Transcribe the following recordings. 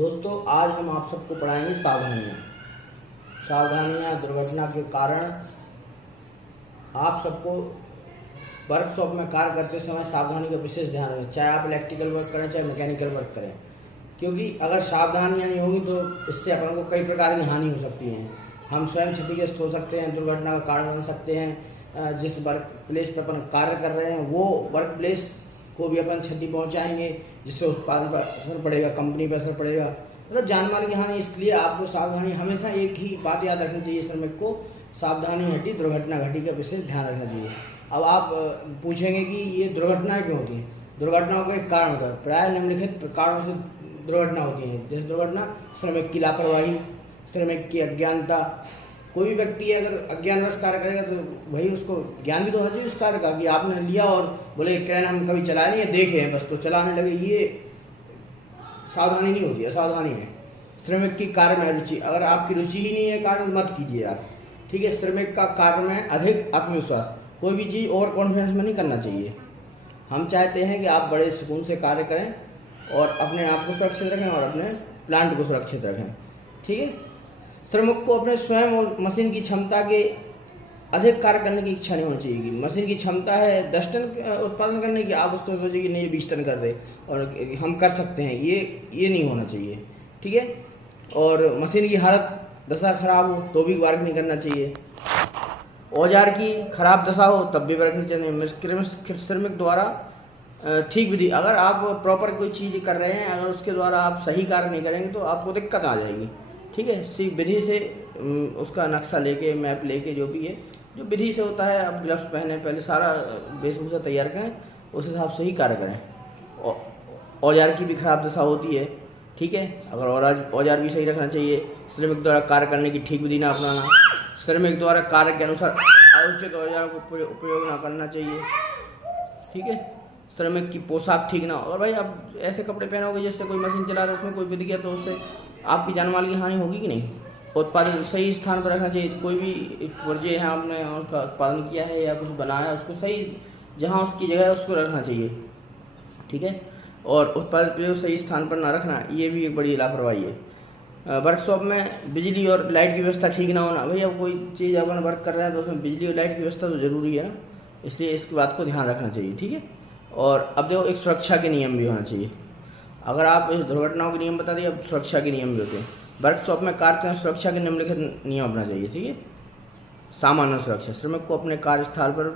दोस्तों, आज हम आप सबको पढ़ाएंगे सावधानियाँ दुर्घटना के कारण। आप सबको वर्कशॉप में कार्य करते समय सावधानी का विशेष ध्यान रखें, चाहे आप इलेक्ट्रिकल वर्क करें चाहे मैकेनिकल वर्क करें, क्योंकि अगर सावधानियाँ नहीं होंगी तो इससे अपन को कई प्रकार की हानि हो सकती है। हम स्वयं क्षतिग्रस्त हो सकते हैं, दुर्घटना का कारण बन सकते हैं। जिस वर्क प्लेस पर अपन कार्य कर रहे हैं वो वर्क प्लेस को भी अपन क्षति पहुंचाएंगे, जिससे उत्पादन पर असर पड़ेगा, कंपनी पर असर पड़ेगा, मतलब जान माल की हानि। इसलिए आपको सावधानी, हमेशा एक ही बात याद रखनी चाहिए, श्रमिक को सावधानी घटी दुर्घटना घटी का विशेष ध्यान रखना चाहिए। अब आप पूछेंगे कि ये दुर्घटनाएं क्यों होती हैं। दुर्घटनाओं का एक कारण होता है, प्राय निम्नलिखित कारणों से दुर्घटना होती है। जैसे दुर्घटना, श्रमिक की लापरवाही, श्रमिक की अज्ञानता। कोई भी व्यक्ति अगर अज्ञानवश कार्य करेगा तो भाई उसको ज्ञान भी तो होना चाहिए उस कार्य का, कि आपने लिया और बोले क्रेन हम कभी चलाए नहीं है, देखे हैं बस तो चलाने लगे, ये सावधानी नहीं होती है, असावधानी है। श्रमिक की कार्य में रुचि, अगर आपकी रुचि ही नहीं है कार्य में मत कीजिए आप, ठीक है। श्रमिक का कार्य में अधिक आत्मविश्वास, कोई भी चीज़ ओवर कॉन्फिडेंस में नहीं करना चाहिए। हम चाहते हैं कि आप बड़े सुकून से कार्य करें और अपने आप को सुरक्षित रखें और अपने प्लांट को सुरक्षित रखें, ठीक है। श्रमिक को अपने स्वयं और मशीन की क्षमता के अधिक कार्य करने की इच्छा नहीं होनी चाहिए। कि मशीन की क्षमता है 10 टन उत्पादन करने की, आप उसको सोचिए कि नहीं ये 20 टन कर दे और हम कर सकते हैं, ये नहीं होना चाहिए, ठीक है। और मशीन की हालत दशा खराब हो तो भी वर्क नहीं करना चाहिए। औजार की खराब दशा हो तब भी वर्क नहीं चाहिए। श्रमिक द्वारा ठीक विधि, अगर आप प्रॉपर कोई चीज़ कर रहे हैं, अगर उसके द्वारा आप सही कार्य नहीं करेंगे तो आपको दिक्कत आ जाएगी, ठीक है। इसी विधि से उसका नक्शा लेके, मैप लेके, जो भी है जो विधि से होता है, आप ग्लव्स पहने, पहले सारा वेशभूषा तैयार करें, उस हिसाब से ही कार्य करें। औजार की भी खराब दशा होती है, ठीक है। अगर औजार भी सही रखना चाहिए। श्रमिक द्वारा कार्य करने की ठीक विधि ना अपनाना, श्रमिक द्वारा कार्य के अनुसार अनुचित औजार को उपयोग ना करना चाहिए, ठीक है। श्रमिक की पोशाक ठीक ना हो, और भाई आप ऐसे कपड़े पहनोगे जैसे कोई मशीन चला रहा है, उसमें कोई बिक गया तो उससे आपकी जान माल की हानि होगी कि नहीं। उत्पादन सही स्थान पर रखना चाहिए। कोई भी पुर्जे हैं आपने उसका उत्पादन किया है या कुछ बनाया है, उसको सही जहाँ उसकी जगह है उसको रखना चाहिए, ठीक है। और उत्पादन प्रयोग सही स्थान पर ना रखना, ये भी एक बड़ी लापरवाही है। वर्कशॉप में बिजली और लाइट की व्यवस्था ठीक ना होना, भैया कोई चीज़ अपन वर्क कर रहे हैं तो उसमें बिजली और लाइट की व्यवस्था तो ज़रूरी है ना, इसलिए इसकी बात को ध्यान रखना चाहिए, ठीक है। और अब देखो, एक सुरक्षा के नियम भी होना चाहिए। अगर आप इस दुर्घटनाओं के नियम बता दिए, अब सुरक्षा के नियम भी होते हैं। वर्कशॉप में कार्य करने सुरक्षा के निम्नलिखित नियम अपना चाहिए, ठीक है। सामान्य सुरक्षा, श्रमिक को अपने कार्यस्थल पर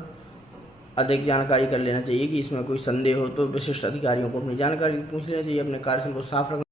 अधिक जानकारी कर लेना चाहिए कि इसमें कोई संदेह हो तो विशिष्ट अधिकारियों को अपनी जानकारी पूछ लेना चाहिए। अपने कार्यस्थल को साफ रखना